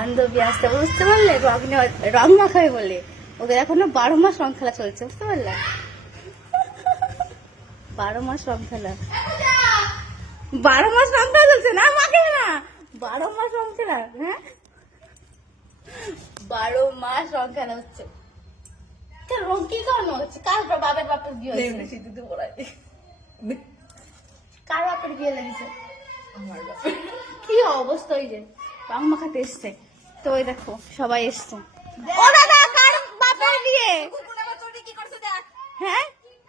বান্ধবী আসতে, বুঝতে পারলে? রং মাখাবে বলে। ওদের এখনো 12 মাস রং খেলা চলছে, বুঝতে পারলে? 12 মাস রং খেলা, 12 মাস রং খেলা চলছে না, মাকে না, 12 মাস রং খেলা। হ্যাঁ, 12 মাস রং খেলা হচ্ছে। রং কি কারণে হচ্ছে? কার বাপের বিয়ে হয়েছে? কার বাপের বিয়ে লেগেছে? আমার বাপের। কি অবস্থা! ওই যে রং মাখাতে এসছে, তো ওই দেখো সবাই এসছে। ও দাদা, কার বাপের বিয়ে? কুকুর আমার চটি কি করছে দেখ। হ্যাঁ,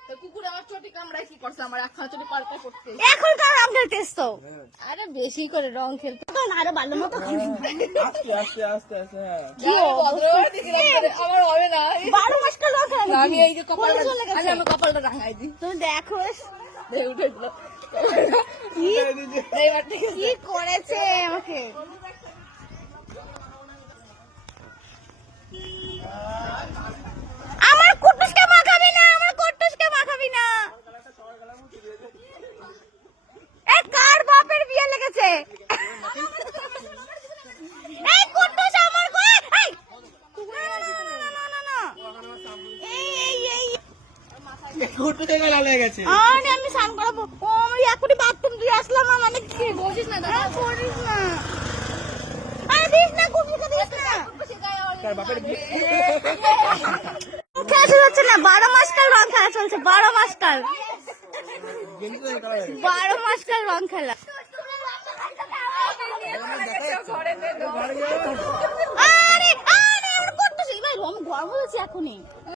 তো কুকুর আমার চটি কামড়ায় কি করছে, আমার একখানা চটি পাল্টা করতে। এখন কার রং খেলতে এসছো? আরে বেশি করে রং খেলতে, আরে ভালো মতো আস্তে আস্তে আস্তে আস্তে। হ্যাঁ, কি ভদ্রবার দিকে রং করে, আমার হবে না। 12 মাস কার রং খেলা? আমি এই যে কপালটা, আমি কপালটা রাঙাই দিই। তুমি দেখো উঠে দিল। কি করেছে আমাকে। আমার কুটুসকে মাখাবি না, আমার কুটুসকে মাখাবি না। এ কার বাপের বিয়ে লেগেছে? এই কুটুস আমার কই? এই না। এই ঘুরতে থেকে লাল হয়ে গেছে। আরে আমি স্নান করাবো। ও আমি এখনই বাথরুম দিয়ে আসলাম। মানে কি বলছিস না হ্যাঁ, করিস না। আরে দিস না, কুটুসকে দিস না। তার বাপের বিয়ে। খেলা শুরু হচ্ছে না, 12 মাস কাল রং খেলা চলছে। 12 মাস কাল, গেঞ্জি তো এই কালার হয়ে গেছে। 12 মাস কাল রং খেলা। আরে আরে আমার কুটুস, ভাই রং গরম হয়েছে এখনই।